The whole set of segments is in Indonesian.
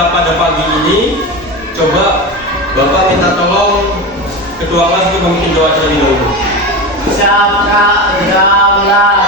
kita pada pagi ini, coba Bapak minta tolong ketua kelas untuk memimpin doa terlebih dahulu. Siapa gambar?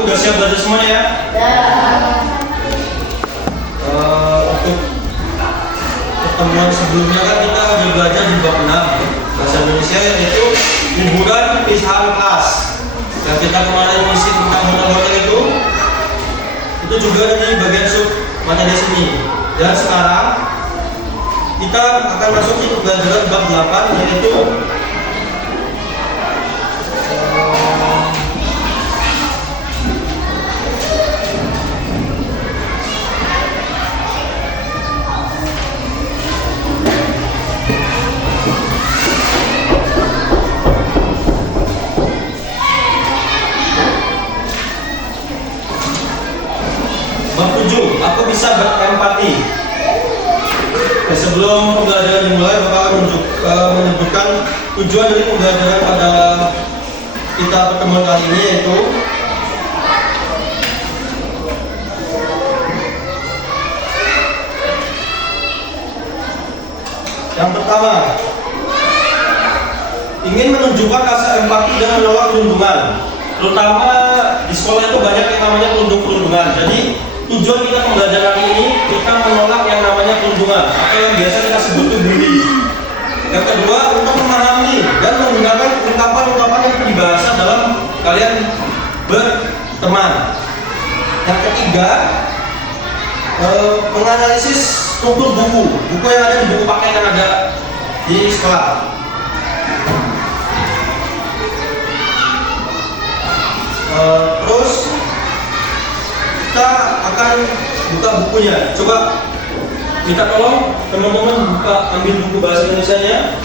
Udah siap belajar semuanya ya? Untuk pertemuan sebelumnya kan kita udah belajar di bab 6 bahasa Indonesia, yaitu liburan pisahan kelas. Dan kita kemarin mengisi tentang hotel itu juga ada di bagian sub materi sini. Dan sekarang kita akan masuk ke pelajaran bab 8, yaitu bab 7, aku bisa berempati. Sebelum pembelajaran dimulai, Bapak akan menyebutkan tujuan dari pembelajaran pada kita pertemuan kali ini, yaitu yang pertama, ingin menunjukkan rasa empati dan menolak perundungan. Terutama di sekolah itu banyak yang namanya perundungan. Jadi tujuan kita pembelajaran kali ini, kita menolak yang namanya perundungan atau yang biasa kita sebut itu bully. Yang kedua, untuk memahami dan menggunakan ungkapan-ungkapan yang dibahasa dalam kalian berteman. Yang ketiga, menganalisis struktur buku yang ada di buku paket yang ada di sekolah. Terus kita akan buka bukunya. Coba minta tolong teman-teman ambil buku bahasa Indonesianya.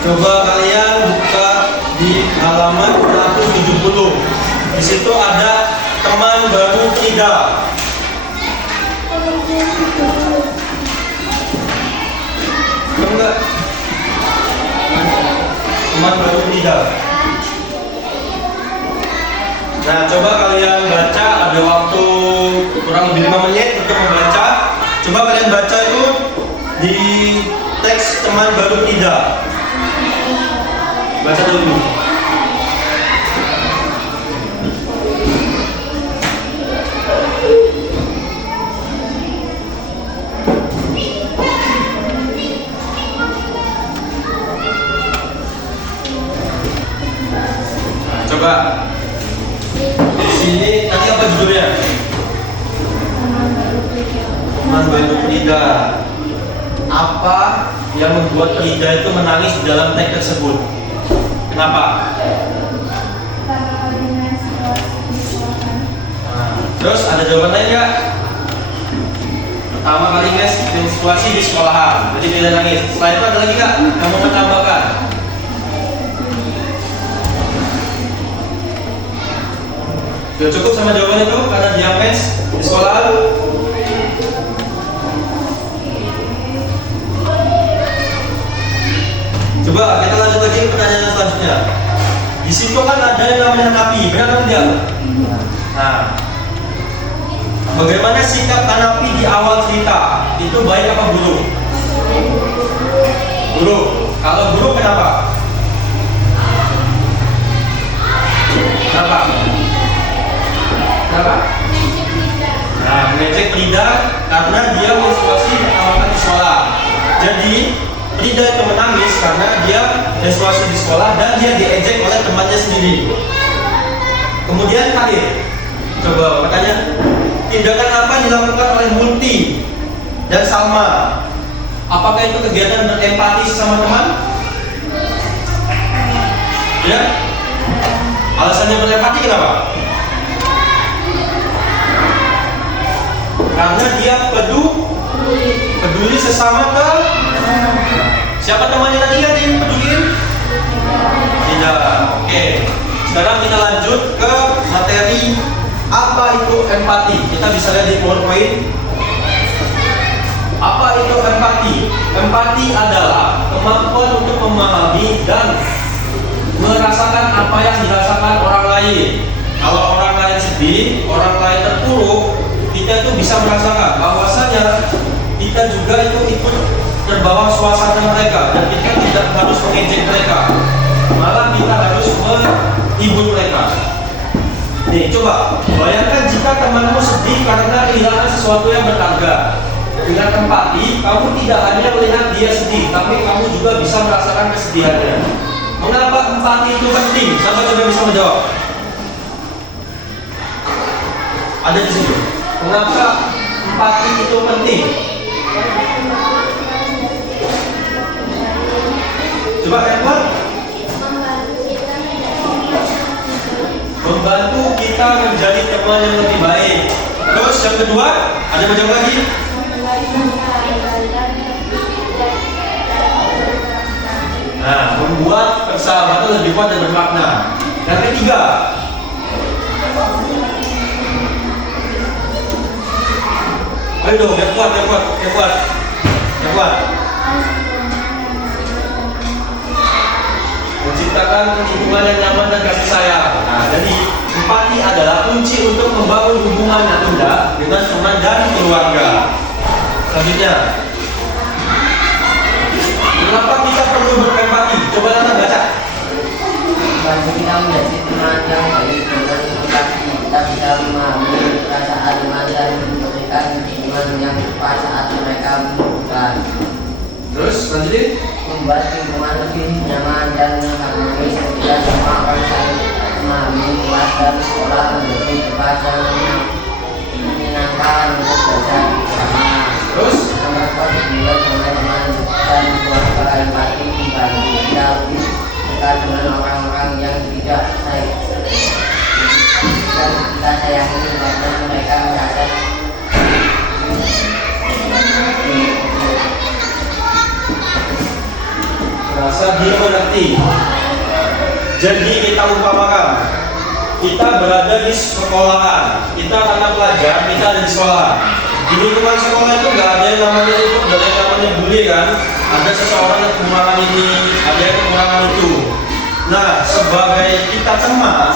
Coba kalian buka di halaman 170. Di situ ada teman baru 3. Enggak. Teman baru 3. Nah, coba kalian baca, ada waktu kurang lebih 5 menit untuk membaca. Coba kalian baca itu di teks teman baru 3. Baca dulu. Coba di sini tadi apa judulnya? Teman baru Frida. Apa yang membuat Frida itu menangis di dalam teks tersebut? Kenapa? Terus ada jawaban lain nggak? Pertama kali guys, situasi di sekolahan, jadi tidak nangis. Setelah itu ada lagi nggak? Kamu mau tambahkan? Sudah cukup sama jawaban itu karena dia mes di sekolahan. Coba kita lanjut lagi ke pertanyaan selanjutnya. Di situ kan ada yang namanya Hanafi, benar kan dia? Nah, bagaimana sikap Hanafi di awal cerita? Itu baik apa buruk? Buruk. Kalau buruk kenapa? Kenapa? Kenapa? Nah, mengejek lidah karena dia menstruasi awalnya di sekolah. Jadi lidah itu menangis karena dia menstruasi di sekolah dan dia diejek oleh temannya sendiri. Kemudian terakhir, coba bertanya, tindakan apa yang dilakukan oleh Multi dan Salma? Apakah itu kegiatan berempati sama teman? Ya. Alasannya berempati kenapa? Karena dia peduli sesama ke siapa temannya tadi yang dipeduliin? Tidak. Oke. Sekarang kita lanjut ke materi apa itu empati. Kita bisa lihat di PowerPoint. Apa itu empati? Empati adalah kemampuan untuk memahami dan merasakan apa yang dirasakan orang lain. Kalau orang lain sedih, orang lain terpuruk, kita itu bisa merasakan bahwasanya kita juga itu ikut terbawa suasana mereka dan kita tidak harus mengejek mereka, malah kita harus menghibur mereka. Nih, coba bayangkan jika temanmu sedih karena kehilangan sesuatu yang berharga. Dengan empati, kamu tidak hanya melihat dia sedih, tapi kamu juga bisa merasakan kesedihannya. Mengapa empati itu penting? Siapa coba bisa menjawab? Ada di situ. Mengapa empati itu penting? Coba Edward. Membantu kita menjadi teman yang lebih baik. Terus yang kedua, ada yang menjawab lagi? Nah, membuat persahabatan lebih kuat dan bermakna. Yang ketiga, ayo dong, yang kuat. Menciptakan lingkungan yang nyaman dan kasih sayang. Nah, jadi empati adalah kunci untuk membangun hubungan yang indah dengan teman dan keluarga. Selanjutnya, kenapa kita perlu berempati? Coba Nana baca. Bantu kita menjadi teman yang baik dengan empati. Kita bisa memahami perasaan teman dan memberikan dukungan yang tepat saat mereka membutuhkan. Terus lanjutin. Membuat lingkungan lebih nyaman dan harmonis ketika semua orang saling memahami. Kelas dan sekolah menjadi tempat yang menyenangkan untuk belajar bersama. Terus Memperkuat hubungan teman-teman dan keluarga. Empati membantu kita lebih dekat dengan orang-orang yang tidak kita sayangi karena mereka merasa dia mengerti. Jadi kita umpamakan, kita berada di sekolahan, kita anak pelajar, kita ada di sekolah. Di lingkungan sekolah itu nggak ada yang namanya itu, nggak ada yang namanya bully kan? Ada seseorang yang kekurangan ini, ada yang kekurangan itu. Nah, sebagai kita teman,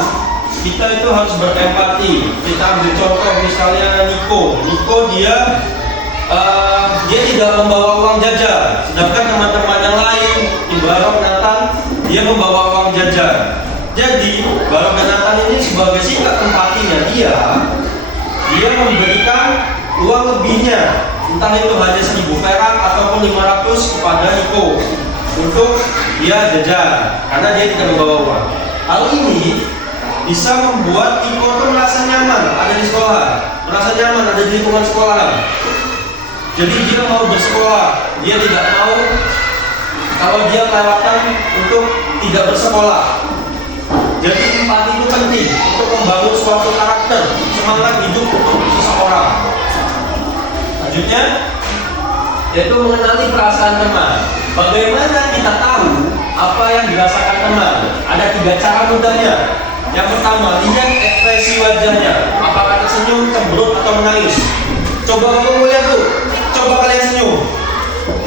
kita itu harus berempati. Kita ambil contoh misalnya Niko dia tidak membawa uang jajan, sedangkan teman-teman yang lain di Barok Nathan dia membawa uang jajan. Jadi Barok dan Nathan ini sebagai sikap empatinya dia memberikan uang lebihnya, entah itu hanya 1.000 perak ataupun 500 kepada Niko untuk dia jajan karena dia tidak membawa uang. Hal ini bisa membuat Niko tuh merasa nyaman ada di sekolah, merasa nyaman ada di lingkungan sekolahan. Jadi dia mau bersekolah, dia tidak mau kalau dia kelewatan untuk tidak bersekolah. Jadi empati itu penting untuk membangun suatu karakter, semangat hidup untuk seseorang. Selanjutnya, yaitu mengenali perasaan teman. Bagaimana kita tahu apa yang dirasakan teman? Ada 3 cara mudahnya. Yang pertama, lihat ekspresi wajahnya. Apakah tersenyum, cemberut, atau menangis? Coba kamu lihat tuh. Coba kalian senyum.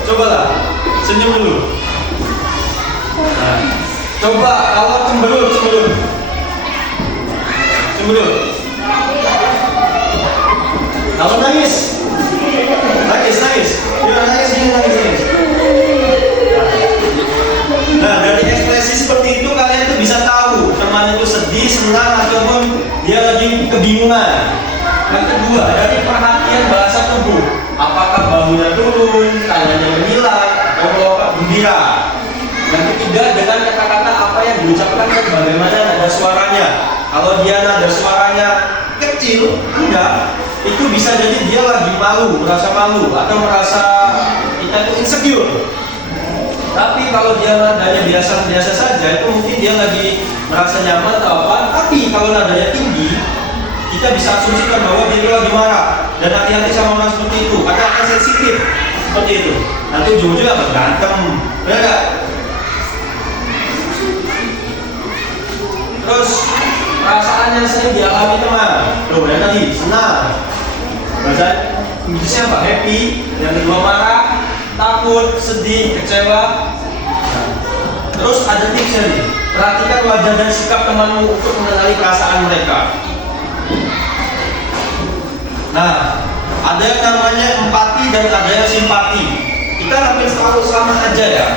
Cobalah, senyum dulu. Nah, Coba kalau cemberut. Kalau nangis. Dia nangis gini, nangis. Nah, dari ekspresi seperti itu kalian tuh bisa tahu teman itu sedih, senang, ataupun dia lagi kebingungan. Yang kedua, dari perhatian bahasa tubuh, apakah bahunya turun, tangannya menyilang, atau melompat gembira. Yang ketiga, dengan kata-kata apa yang diucapkan dan bagaimana nada suaranya. Kalau dia nada suaranya kecil, enggak, itu bisa jadi dia lagi merasa malu, atau merasa kita itu insecure. Tapi kalau dia nadanya biasa saja, itu mungkin dia lagi merasa nyaman atau apa. Tapi kalau nadanya tinggi, kita bisa asumsikan bahwa dia lagi marah. Dan hati-hati sama orang seperti itu, karena akan sensitif seperti itu. Nanti ujung-ujungnya berantem, benar nggak? Terus perasaan yang sering dialami teman, loh yang tadi senang, baca siapa? Happy. Yang kedua marah, takut, sedih, kecewa. Terus ada tipsnya nih, perhatikan wajah dan sikap temanmu untuk mengenali perasaan mereka. Nah, ada yang namanya empati dan ada yang simpati. Kita hampir selalu sama aja ya,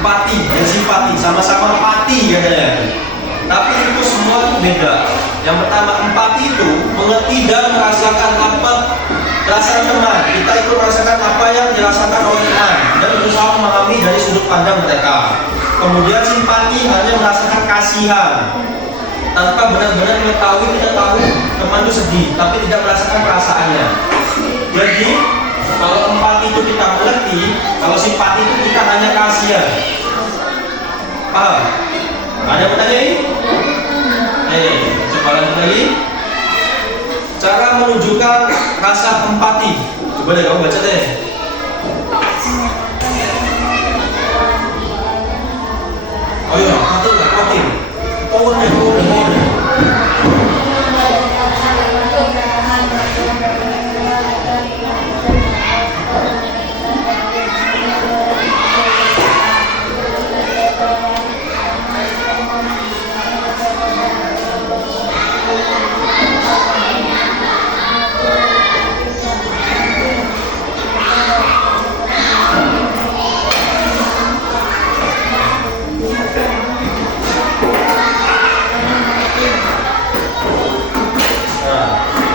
empati dan simpati, sama-sama empati katanya. Tapi itu semua itu beda. Yang pertama, empati itu mengerti dan merasakan apa perasaan teman. Kita ikut merasakan apa yang dirasakan oleh teman dan berusaha memahami dari sudut pandang mereka. Kemudian simpati hanya merasakan kasihan tanpa benar-benar mengetahui, kita tahu teman itu sedih, tapi tidak merasakan perasaannya. Jadi kalau empati itu kita mengerti, kalau simpati itu kita hanya kasihan. Paham? Ada yang bertanya ini? Coba lanjut lagi. Cara menunjukkan rasa empati. Coba deh kamu baca deh. Oh iya, empati. Power deh.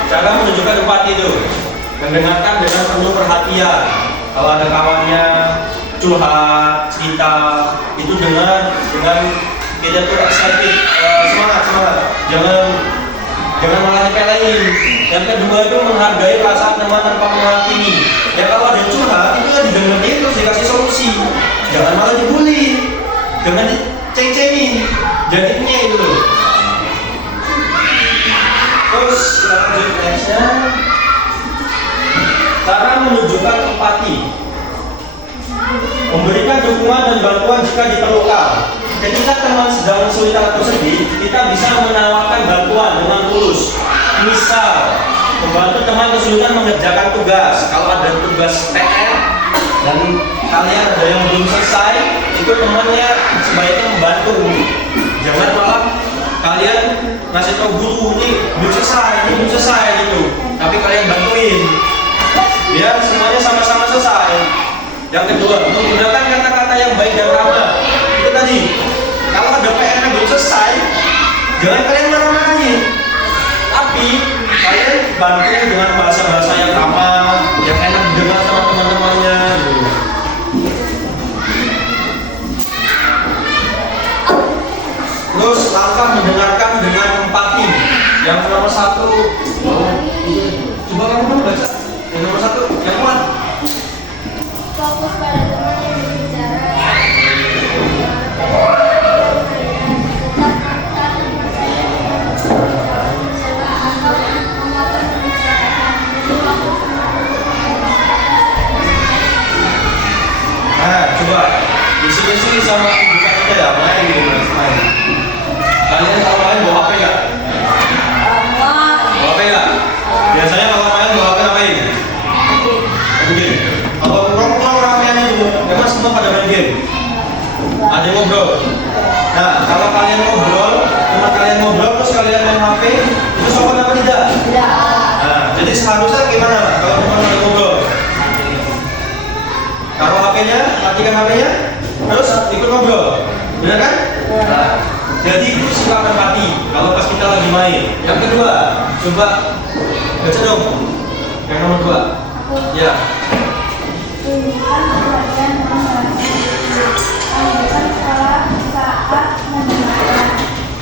Cara menunjukkan empati itu mendengarkan dengan penuh perhatian. Kalau ada kawannya curhat, cerita, itu dengar dengan kita tuh excited, semangat. Jangan malah nyepelein. Yang kedua itu menghargai perasaan teman tanpa menghakimi. Ya kalau ada curhat itu kan didengerin terus dikasih solusi. Jangan malah dibully, jangan diceng-cengin. Jadinya itu loh. Terus kita lanjut nextnya. Cara menunjukkan empati, memberikan dukungan dan bantuan jika diperlukan. Ketika teman sedang kesulitan atau sedih, kita bisa menawarkan bantuan dengan tulus. Misal, membantu teman kesulitan mengerjakan tugas. Kalau ada tugas PR dan kalian ada yang belum selesai, itu temannya sebaiknya membantu. Jangan malah kalian ngasih tahu guru ini belum selesai gitu, tapi kalian bantuin biar semuanya sama-sama selesai. Yang kedua, menggunakan kata-kata yang baik dan ramah. Itu tadi, kalau ada PR yang belum selesai, jangan kalian marah-marahin, tapi kalian bantuin dengan bahasa-bahasa yang ramah, yang enak didengar sama teman-temannya gitu. Terus langkah mendengarkan dengan empati. Yang nomor satu, coba kamu baca. Yang nomor satu, yang kuat. Fokus pada teman yang berbicara. Nah, coba diskusi sama ibu kita ya, main gitu, main. Kalian kalau main bawa HP nggak? Bawa HP nggak? Biasanya kalau main bawa HP ngapain? Game. Kalau pulang ramean itu, memang semua pada main game. Ada yang ngobrol. kalian main HP, itu sopan apa tidak? Tidak. Nah, jadi seharusnya gimana kalau teman lagi ngobrol? Taruh HP-nya, matikan HP-nya, terus ikut ngobrol, benar kan? Nah, jadi itu sikap empati kalau pas kita lagi main. Yang kedua, coba baca dong. Yang nomor 2. Ya. Tunjukkan perhatian dalam bahasa Inggris. Tunjukkan salah saat mendengarkan.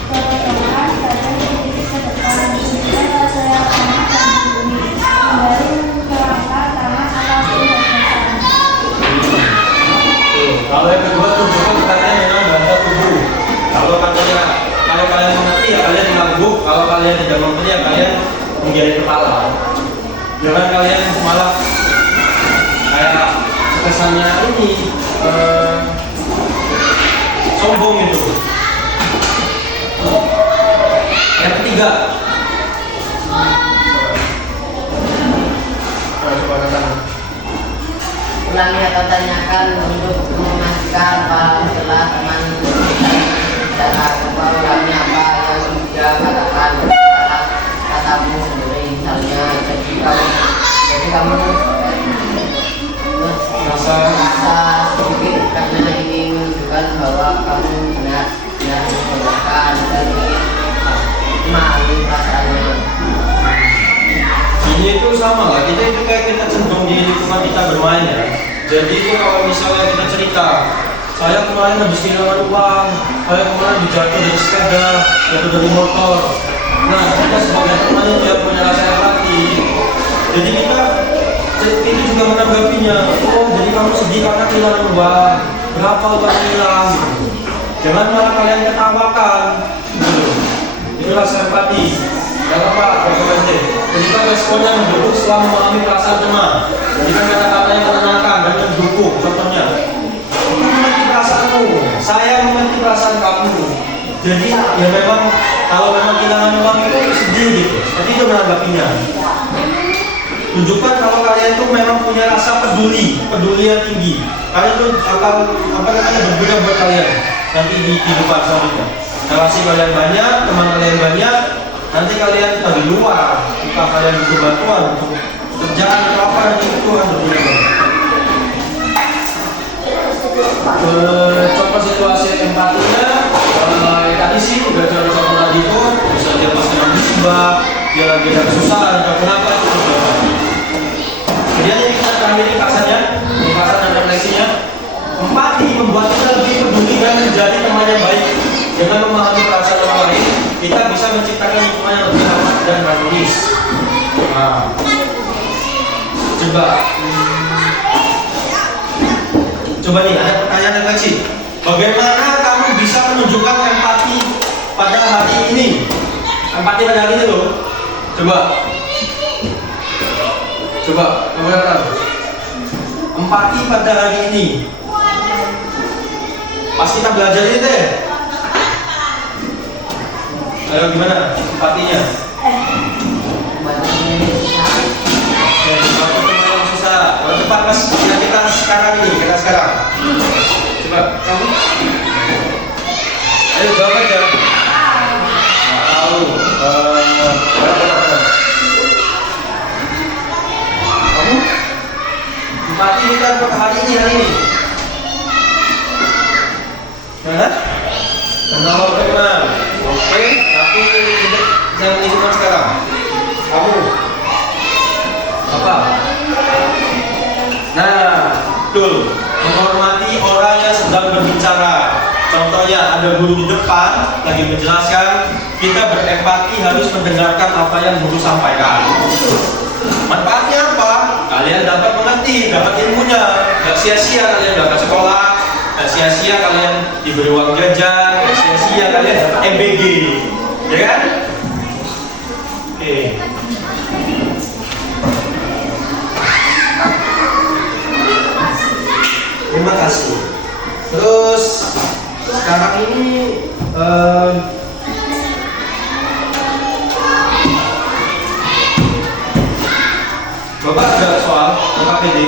Contohkan saja diri ke depan. Tunjukkan rasa yang aman dan berbunyi. Kembali melangkah tangan atau berjalan. Kalau yang kedua tunjukkan perhatian dengan bahasa tubuh. Kalau kalian mengerti ya kalian mengangguk. Kalau kalian tidak mengerti ya kalian menggeleng kepala. Jangan kalian malah kayak kesannya ini sombong gitu. Yang ketiga, coba katakan. Ulangi atau tanyakan untuk memastikan bahwa setelah teman cara coba ulangi apa yang dia katakan katamu sendiri. Misalnya jadi kamu merasa sedikit karena ingin menunjukkan bahwa kamu benar-benar mendengarkan dan ingin memahami perasaannya. Ini itu sama lah, kita itu kayak kita cenderung di lingkungan kita bermain ya. Jadi itu kalau misalnya kita cerita, saya kemarin habis kehilangan uang, saya kemarin dijatuh dari sepeda, jatuh dari motor. Nah, kita sebagai teman itu ya punya rasa empati. Jadi kita itu juga menanggapinya. Oh, jadi kamu sedih karena kehilangan uang. Berapa uang hilang? Jangan malah kalian ketawakan. Itu rasa empati. Jangan apa, rekomendasi. Jadikan responnya mendukung setelah memahami perasaan teman. Jadikan kata-kata yang menenangkan dan mendukung. Contohnya, aku mengerti perasaanmu, saya mengerti perasaan kamu. Jadi ya memang kalau memang kehilangan uang itu sedih gitu. Seperti itu menanggapinya. Tunjukkan kalau kalian tuh memang punya rasa peduli yang tinggi. Kalian tuh akan berguna buat kalian nanti di kehidupan selanjutnya. Relasi kalian banyak, teman kalian banyak. Nanti kalian dari luar, jika kalian butuh bantuan untuk kerjaan atau apa nanti itu akan berguna banget. Contoh situasi empatinya, tadi sih udah contoh tadi itu, bisa dia pas kena musibah, dia lagi ada kesusahan atau kenapa itu juga. Kemudian ini kita terakhir ringkasannya, ringkasan dan refleksinya. Empati membuat kita lebih peduli dan menjadi teman yang baik. Dengan memahami perasaan orang lain, kita bisa menciptakan lingkungan yang lebih aman dan harmonis. Nah, coba nih ada pertanyaan yang kecil. Bagaimana kamu bisa menunjukkan empati pada hari ini? Empati pada hari ini loh. Coba, kamu yang tahu. Empati pada hari ini. Pas kita belajar ini deh. Ayo gimana empatinya? Susah. Kalau cepat mas, kita sekarang. Coba kamu. Ayo jawab aja. Tahu. Kamu? Empati kita hari ini. Mana? Kenal teman. Oke, tapi jangan disimpan sekarang. Kamu apa? Nah, betul. Menghormati orang yang sedang berbicara. Contohnya ada guru di depan lagi menjelaskan, kita berempati harus mendengarkan apa yang guru sampaikan. Manfaatnya apa? Kalian dapat mengerti, dapat ilmunya. Gak sia-sia kalian dapat sekolah. Gak sia-sia kalian diberi uang jajan, gak sia-sia kalian dapat MBG, ya kan? Oke. Terima kasih. Terus sekarang ini Bapak ada soal LKPD.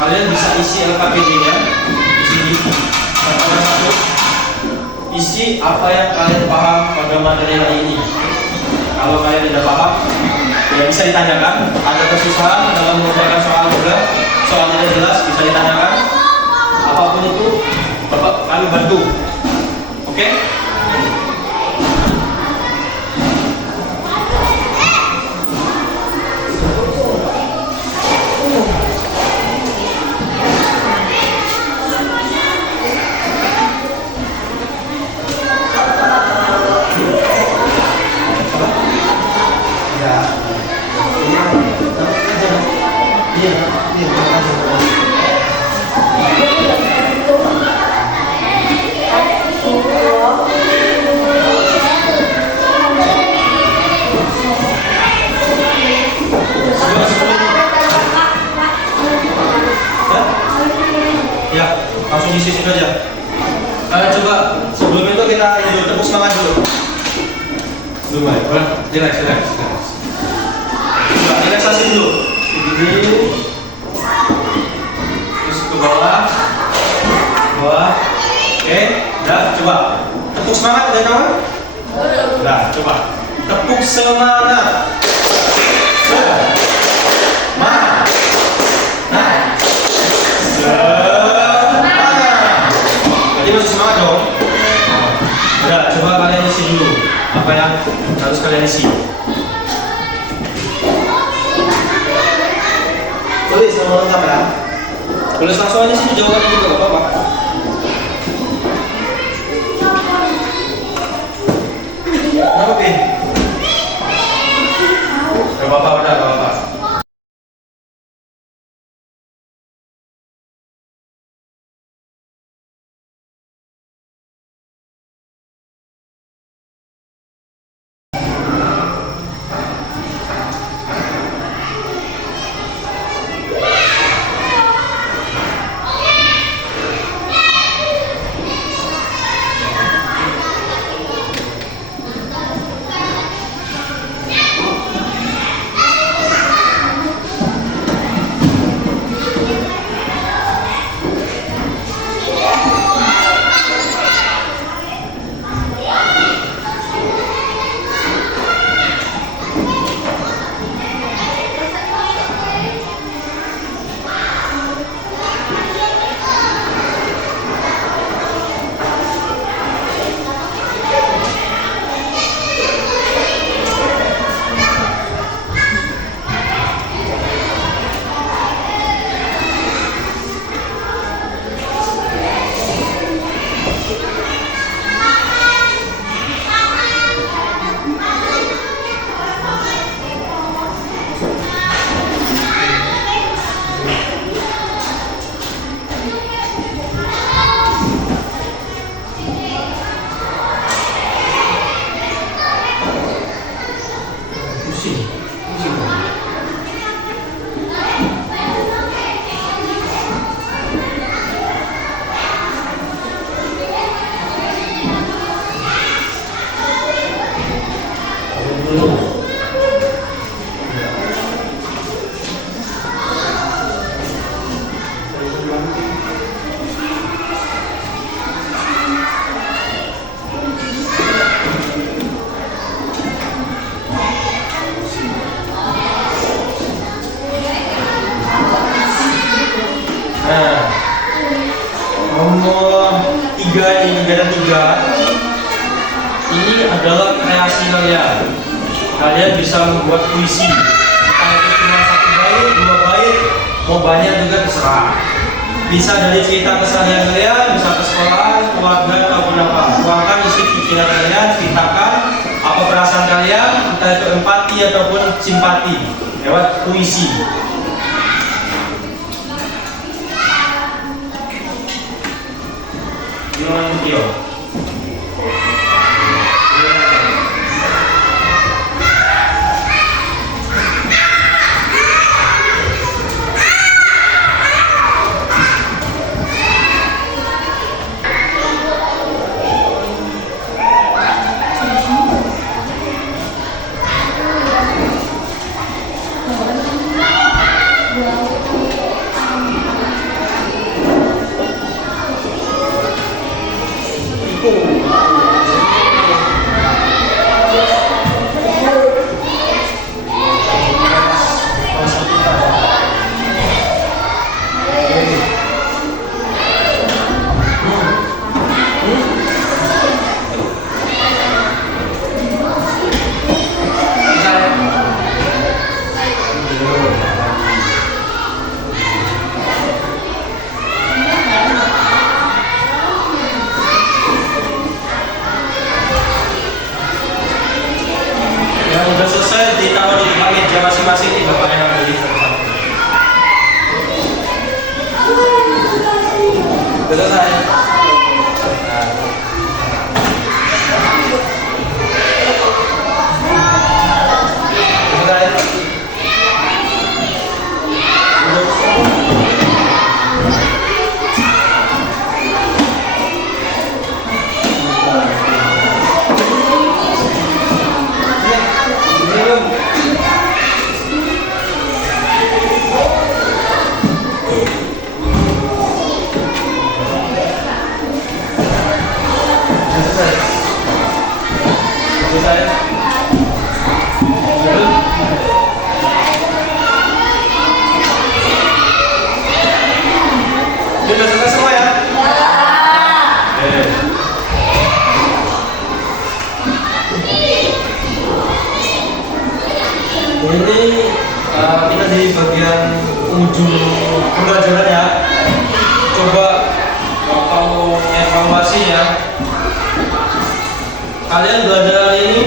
Kalian bisa isi LKPD-nya di sini. Satu. isi apa yang kalian paham pada materi hari ini. Kalau kalian tidak paham, ya bisa ditanyakan. Ada kesusahan dalam mengerjakan soal juga, soal tidak jelas bisa ditanyakan. Apapun itu, Bapak kami bantu. Oke? Ya, langsung isi situ aja. Coba sebelum itu kita ini dulu, tepuk semangat dulu. Dulu, relax. Coba relaksasi dulu. Begini. Terus ke bawah. Oke, udah, coba. Tepuk semangat, udah kawan? Udah, coba. Tepuk semangat. Semangat. Jadi masih semangat dong. Udah, coba kalian isi dulu apa yang harus kalian isi. Tulis nomor lengkap ya. Tulis langsung aja sih jawabannya juga gak apa-apa. Kenapa Bin? Gak apa-apa, udah gak apa-apa. Nomor 3 ini, negara 3 ini adalah kreasi kalian. Kalian bisa membuat puisi. Entah itu cuma 1 bait, 2 bait, mau banyak juga terserah. Bisa dari cerita keseharian kalian, bisa ke sekolah, keluarga, ataupun apa. Tuangkan isi pikiran kalian, ceritakan apa perasaan kalian, entah itu empati ataupun simpati lewat puisi. Gimana video? Sudah selesai. Nah. Sudah selesai semua ya? Oke. Ini kita di bagian ujung pembelajaran ya. Coba Bapak mau evaluasi ya. Kalian belajar hari ini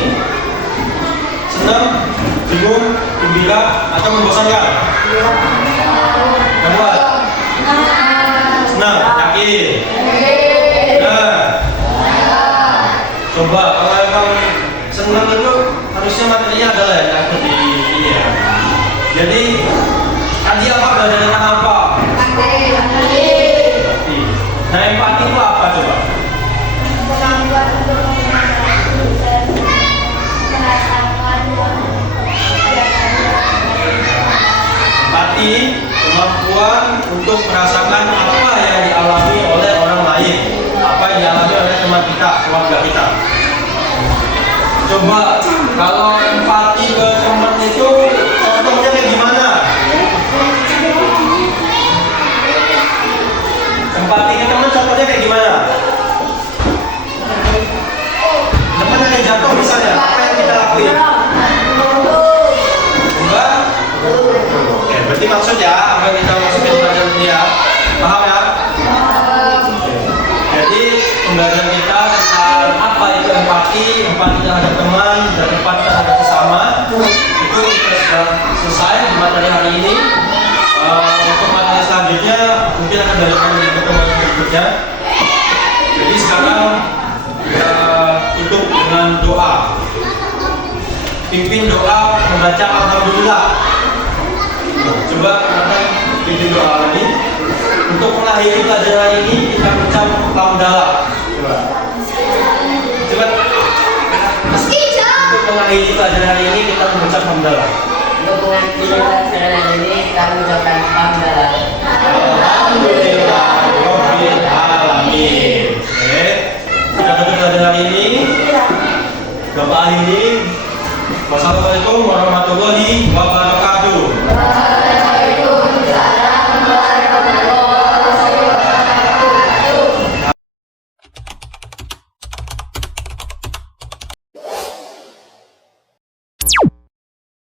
senang, bingung, gembira, atau membosankan? Yang buat? Senang, yakin? Nah, coba kalau emang senang itu harusnya materinya adalah yang aku di ini ya. Jadi tadi apa belajar tentang apa? Empati. Nah, empati itu apa coba? Kemampuan untuk memahami dan merasakan Empati, kemampuan untuk merasakan apa yang dialami oleh orang lain, apa yang dialami oleh teman kita, keluarga kita. Coba kalau empati ke teman itu contohnya kayak gimana? Empati ke teman contohnya kayak gimana? Teman ada yang jatuh misalnya, apa yang kita lakuin? Enggak? Oke, berarti maksud ya apa yang kita masukin pelajaran ini ya? Paham ya? Jadi pembelajaran kita tentang apa itu empati, empati terhadap teman, dan empati terhadap sesama itu kita sudah selesai di materi hari ini. Untuk materi selanjutnya mungkin akan dilanjutkan di pertemuan berikutnya. Jadi sekarang kita tutup dengan doa. Pimpin doa membaca alhamdulillah. Coba kita pimpin doa lagi. Untuk mengakhiri pelajaran hari ini kita ucap hamdalah. Coba. Untuk mengakhiri pelajaran hari ini kita mengucap hamdalah. Untuk mengakhiri pelajaran ini kami mengucapkan hamdalah. Alhamdulillah Rabbil Alamin. Oke. Kita tutup pelajaran hari ini. Bapak akhiri. Wassalamualaikum warahmatullahi wabarakatuh.